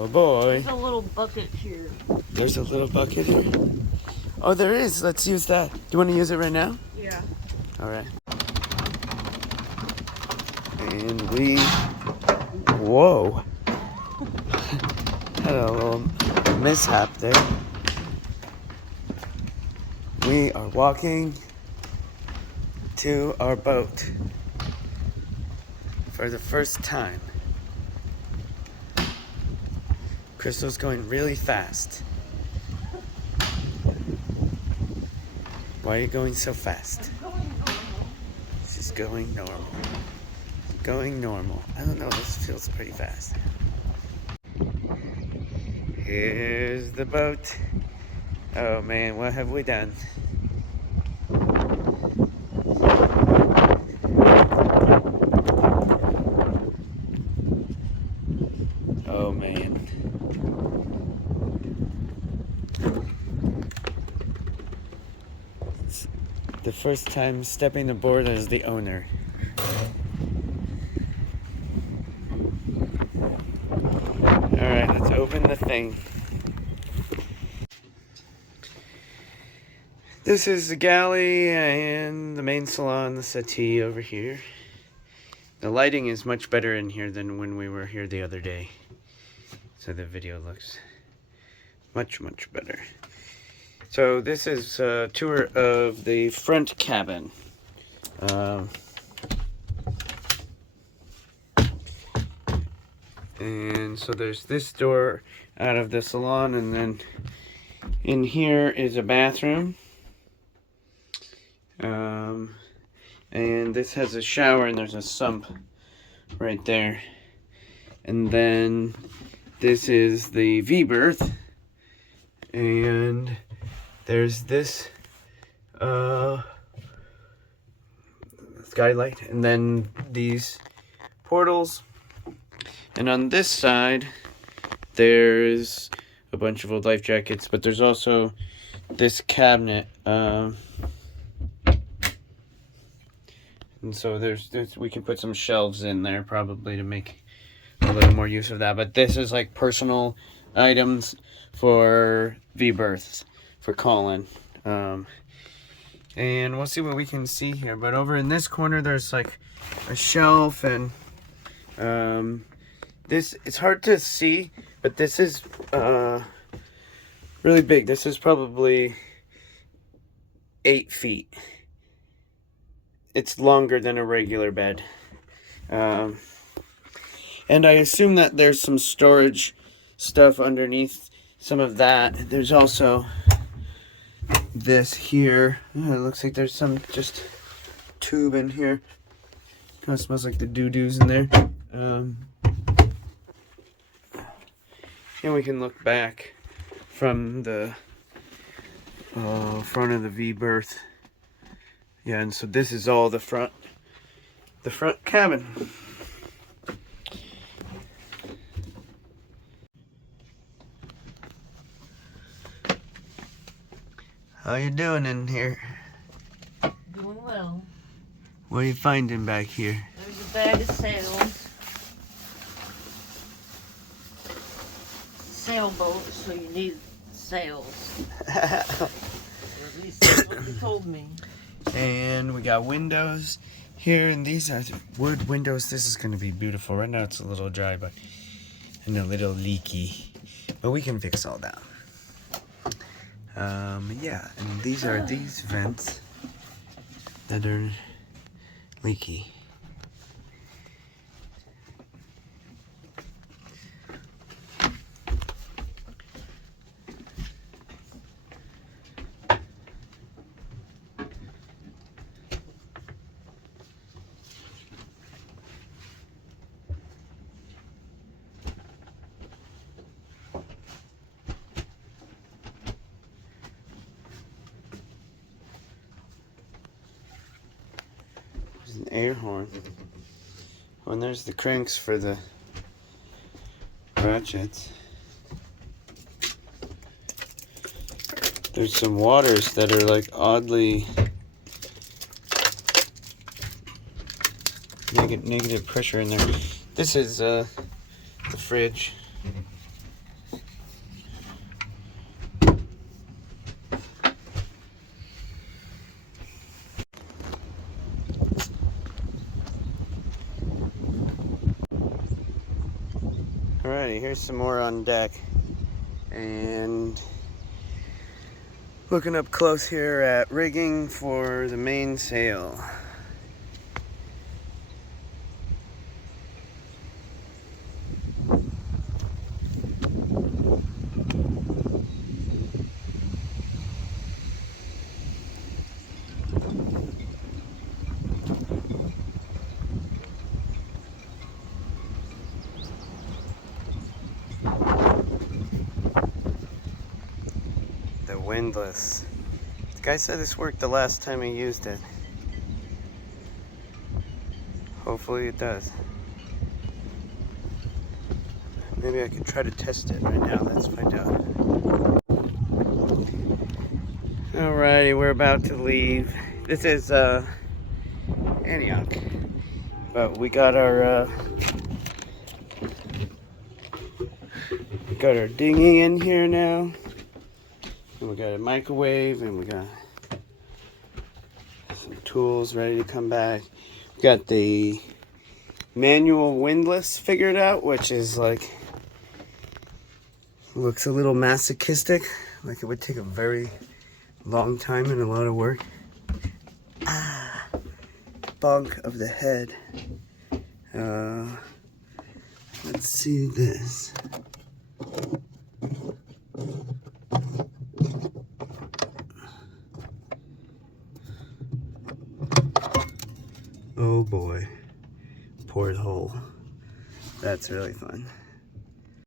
Oh boy. There's a little bucket here. There's a little bucket here. Oh, there is. Let's use that. Do you want to use it right now? Yeah. All right. And we, whoa, had a little mishap there. We are walking to our boat for the first time. Crystal's going really fast. Why are you going so fast? She's going normal. Going normal. I don't know, this feels pretty fast. Here's the boat. Oh man, what have we done? Oh man. It's the first time stepping aboard as the owner. Alright, let's open the thing. This is the galley and the main salon, the settee over here. The lighting is much better in here than when we were here the other day. So the video looks much, much better. So this is a tour of the front cabin. And so there's this door out of the salon, and then in here is a bathroom. And this has a shower, and there's a sump right there. And then this is the V-berth, and there's this skylight, and then these portals. And on this side, there's a bunch of old life jackets, but there's also this cabinet. And so there's we can put some shelves in there probably to make a little more use of that. But this is like personal items for V-berths for Colin. And we'll see what we can see here. But over in this corner, there's like a shelf, and this, it's hard to see, but this is really big. This is probably 8 feet. It's longer than a regular bed. And I assume that there's some storage stuff underneath some of that. There's also this here. It looks like there's some just tube in here. Kind of smells like the doo-doos in there. And we can look back from the front of the V-berth. Yeah, and so this is all the front cabin. How you doing in here? Doing well. What are you finding back here? There's a bag of sails. Sailboat, so you need sails. Or at least that's what they told me. And we got windows here, and these are wood windows. This is going to be beautiful. Right now it's a little dry, but and a little leaky, but we can fix all that. Yeah, and these are these vents that are leaky. An air horn. Oh, and there's the cranks for the ratchets. There's some waters that are like oddly negative pressure in there. This is the fridge. Alrighty, here's some more on deck. And looking up close here at rigging for the mainsail. The windlass. The guy said this worked the last time he used it. Hopefully it does. Maybe I could try to test it right now. Let's find out. Alrighty, we're about to leave. This is Antioch. But we got our dinghy in here now. And we got a microwave, and we got some tools ready to come back. We got the manual windlass figured out, which is like, looks a little masochistic, like it would take a very long time and a lot of work. Bonk of the head. Let's see this. Oh boy, porthole. That's really fun.